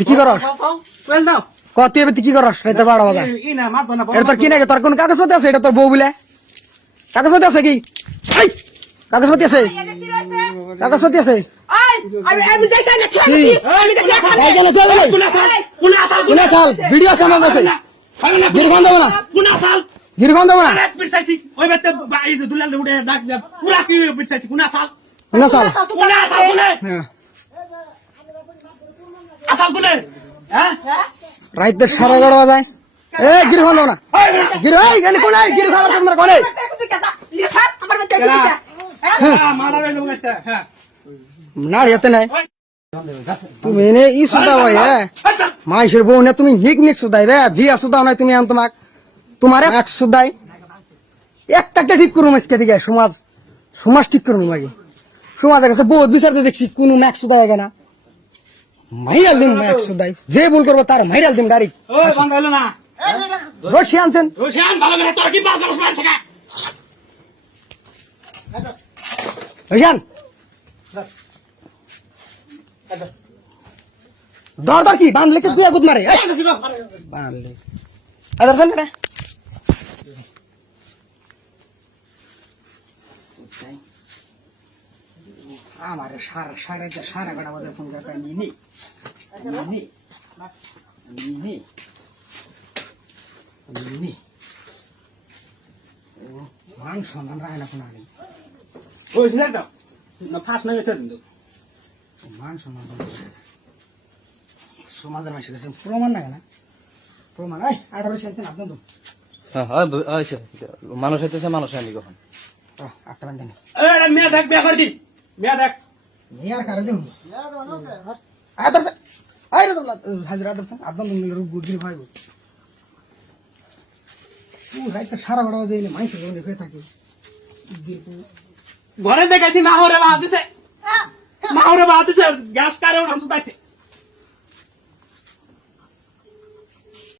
কি করস কত কি করস বাড়া বাজা তোর কি নাকি তোর কোন কাগজপত্র আছে এটা তোর বউ বলে কাগজপত্র আছে কি কাগজপত্র আছে কাগজপত্র আছে ভিডিও আছে আমার কাছে গিরখান দেবো না গিরখান দেবো না রাইতে সারা গড় বাজায় এ গিরখান দেবো না গির গির খাবার তোমরা কোনে না রেতে নাই তুমি এনে ই সুদা ভাই হ্যাঁ মাইশের বউ না তুমি নিক নিক সুদাই রে ভিয়া সুদাও নাই তুমি তোমাক তোমার এক সুদাই একটা ঠিক করুম আজকে দিকে সমাজ সমাজ ঠিক করুম আগে সমাজের কাছে বহুত বিচারতে দেখছি কোন ম্যাক সুদাই আগে না মাইরাল দিন ম্যাক সুদাই যে ভুল করবো তার মাইরাল দিন ডাইরেক্ট রশি আনছেন রশিয়ান দর দর কি বাঁধলে কি তুই আগুত মারে বাঁধলে আমার সারা বেড়া বাজার ফোন করে নিনি মান সম্মান রাখে না কোনো আনি মান সম্মান সমাজের মানুষের কাছে প্রমাণ না কেন প্রমাণ 18 সাল আপনার তো মানুষ হইতেছে মানুষ আমি কখন একটা বান্ধে নেই মেয়ে দেখ বিয়া করে দিন মেয়ে দেখ মেয়ার কারণে হাজির আপনার গুগির ভাই সারা বড় দিলে মানুষের হয়ে থাকে ঘরে দেখাইছি না হরে বাদ দিছে গ্যাস কারে উঠান সুতাইছে